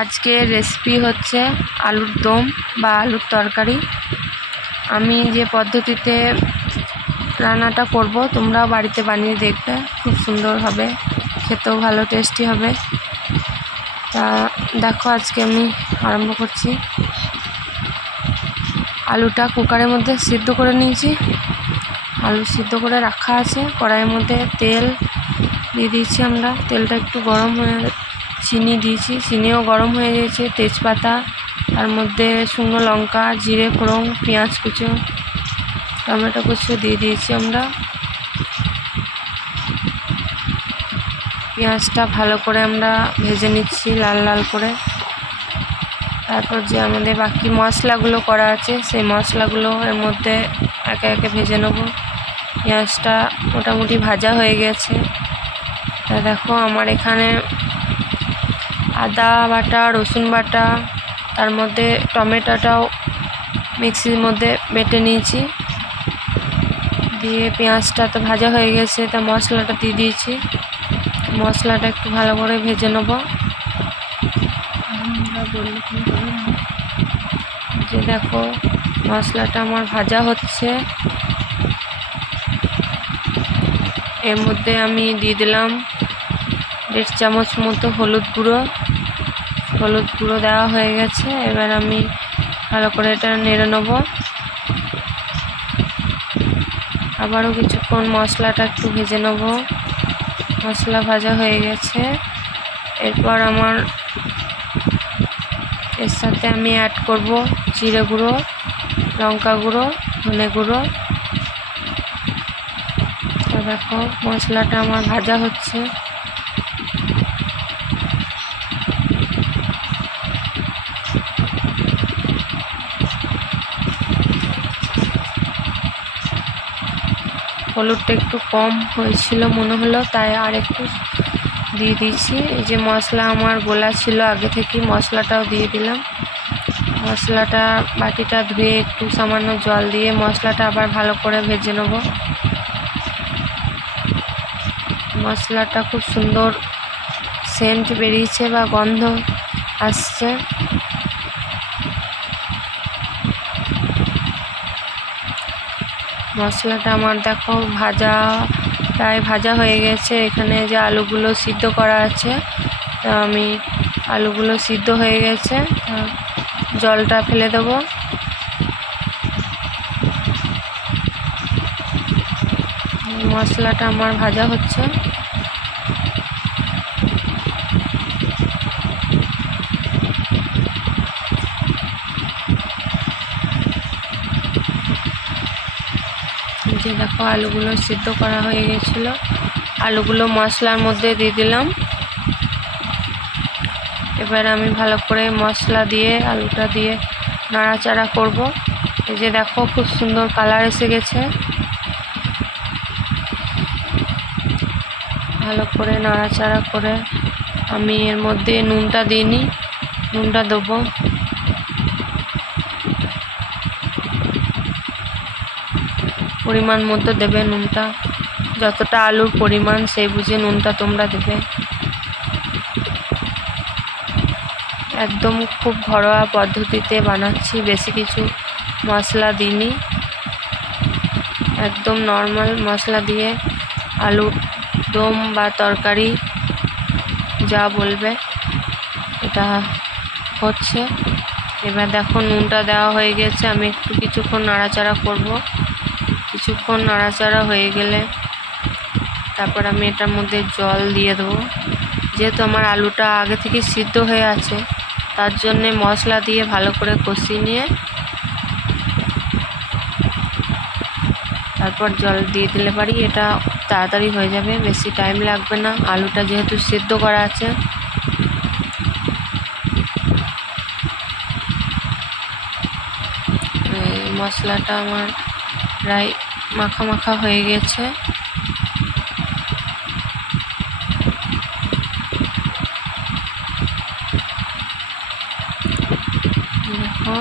আজকে রেসিপি হচ্ছে আলুর দম বা আলুর তরকারি। আমি যে পদ্ধতিতে রান্নাটা করব তোমরাও বাড়িতে বানিয়ে দেখবে, খুব সুন্দর হবে, খেতেও ভালো টেস্টি হবে। তা দেখো, আজকে আমি আরম্ভ করছি। আলুটা কুকারের মধ্যে সিদ্ধ করে নিয়েছি। আলু সিদ্ধ করে রাখা আছে। কড়াইয়ের মধ্যে তেল দিয়ে দিয়েছি আমরা। তেলটা একটু গরম হয়ে, চিনি দিয়েছি, চিনিও গরম হয়ে গেছে। তেজপাতা, তার মধ্যে শুকনো লঙ্কা, জিরে ফোড়ন, পেঁয়াজ কুচো, টমেটো কুচো দিয়ে দিয়েছি আমরা। পেঁয়াজটা ভালো করে আমরা ভেজে নিচ্ছি লাল লাল করে। তারপর যে আমাদের বাকি মশলাগুলো করা আছে সেই মশলাগুলো এর মধ্যে একে একে ভেজে নেব। পেঁয়াজটা মোটামুটি ভাজা হয়ে গেছে। তা দেখো, আমার এখানে আদা বাটা, রসুন বাটা, তার মধ্যে টমেটোটাও মিক্সির মধ্যে বেটে নিয়েছি। দিয়ে পেঁয়াজটা তো ভাজা হয়ে গেছে, তা মশলাটা দিয়ে দিয়েছি। মশলাটা একটু ভালো করে ভেজে নেব। যে দেখো, মশলাটা আমার ভাজা হচ্ছে। এর মধ্যে আমি দিয়ে দিলাম 1.5 চামচ মতো হলুদ গুঁড়ো। হলুদ গুঁড়ো দেওয়া হয়ে গেছে। এবার আমি ভালো করে এটা নেড়ে নেব। আবারও কিছুক্ষণ মশলাটা একটু ভেজে নেব। মশলা ভাজা হয়ে গেছে। এরপর আমার এর সাথে আমি অ্যাড করব জিরে গুঁড়ো, লঙ্কা গুঁড়ো, ধনে গুঁড়ো। তো দেখো, মশলাটা আমার ভাজা হচ্ছে। হলুদটা একটু কম হয়েছিল মনে হলো, তাই আর একটু দিয়ে দিয়েছি। এই যে মশলা আমার গোলা ছিল আগে থেকে, মশলাটাও দিয়ে দিলাম। মশলাটা বাটিটা ধুয়ে একটু সামান্য জল দিয়ে মশলাটা আবার ভালো করে ভেজে নেব। মশলাটা খুব সুন্দর সেন্ট বেরিয়েছে বা গন্ধ আসছে। মশলাটা আমার দেখো প্রায় ভাজা হয়ে গেছে। এখানে যে আলুগুলো সিদ্ধ করা আছে, তা আমি আলুগুলো সিদ্ধ হয়ে গেছে, জলটা ফেলে দেবো। মশলাটা আমার ভাজা হচ্ছে। যে দেখো, আলুগুলো সিদ্ধ করা হয়ে গেছিলো। আলুগুলো মশলার মধ্যে দিয়ে দিলাম। এবার আমি ভালো করে মশলা দিয়ে আলুটা দিয়ে নাড়াচাড়া করব। এই যে দেখো, খুব সুন্দর কালার এসে গেছে। ভালো করে নাড়াচাড়া করে আমি এর মধ্যে নুনটা দিইনি, নুনটা দেবো। পরিমাণ মতো দেবে নুনটা, যতটা আলুর পরিমাণ সেই বুঝে নুনটা তোমরা দেবে। একদম খুব ঘরোয়া পদ্ধতিতে বানাচ্ছি, বেশি কিছু মশলা দিইনি। একদম নর্মাল মশলা দিয়ে আলুর দম বা তরকারি যা বলবে এটা হচ্ছে। এবার দেখো, নুনটা দেওয়া হয়ে গেছে। আমি একটু কিছুক্ষণ নাড়াচাড়া করব। কিছুক্ষণ নাড়াচাড়া হয়ে গেলে তারপর আমি এটার মধ্যে জল দিয়ে দেবো। যেহেতু আমার আলুটা আগে থেকে সিদ্ধ হয়ে আছে, তার জন্যে মশলা দিয়ে ভালো করে কষিয়ে নিয়ে তারপর জল দিয়ে দিলে পারি এটা তাড়াতাড়ি হয়ে যাবে, বেশি টাইম লাগবে না, আলুটা যেহেতু সিদ্ধ করা আছে। মশলাটা আমার প্রায় মাখা মাখা হয়ে গেছে। দেখো,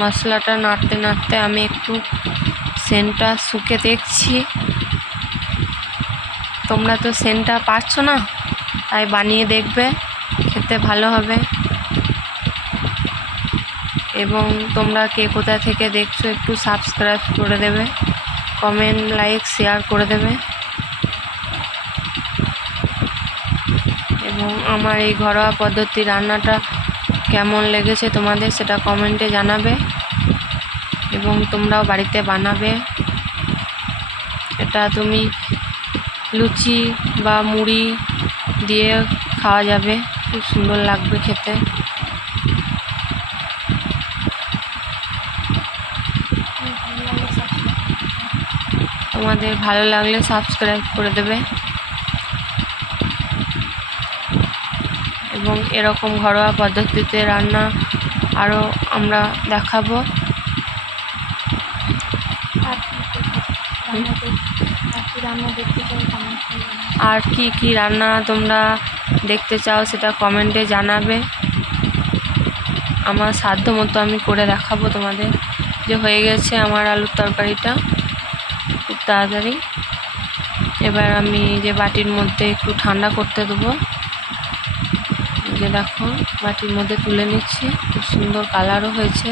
মশলাটা নাড়তে নাড়তে আমি একটু সেন্টটা শুকে দেখছি। তোমরা তো সেন্টটা পাচ্ছ না, তাই বানিয়ে দেখবে। খেতে ভালো হবে। এবং তোমরা কে কোথা থেকে দেখছো একটু সাবস্ক্রাইব করে দেবে, কমেন্ট লাইক শেয়ার করে দেবে। এবং আমার এই ঘরোয়া পদ্ধতি রান্নাটা কেমন লেগেছে তোমাদের সেটা কমেন্টে জানাবে এবং তোমরাও বাড়িতে বানাবে। এটা তুমি লুচি বা মুড়ি দিয়ে খাওয়া যাবে, খুব সুন্দর লাগবে খেতে। তোমাদের ভালো লাগলে সাবস্ক্রাইব করে দেবে এবং এরকম ঘরোয়া পদ্ধতিতে রান্না আরও আমরা দেখাবো। আর কি কি রান্না তোমরা দেখতে চাও সেটা কমেন্টে জানাবে। আমার সাধ্য মতো আমি করে দেখাবো তোমাদের। যে হয়ে গেছে আমার আলুর তরকারিটা খুব তাড়াতাড়ি। এবার আমি যে বাটির মধ্যে একটু ঠান্ডা করতে দেবো, যে দেখো বাটির মধ্যে তুলে নিচ্ছি, খুব সুন্দর কালারও হয়েছে।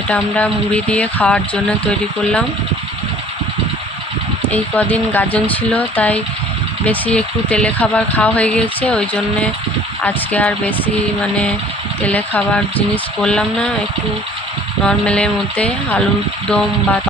এটা আমরা মুড়ি দিয়ে খাওয়ার জন্য তৈরি করলাম। এই কদিন গাজন ছিল তাই বেশি একটু তেলে খাবার খাওয়া হয়ে গেছে, ওই জন্যে আজকে আর বেশি তেলে খাবার জিনিস করলাম না, একটু নর্মালের মধ্যে আলুর দম বা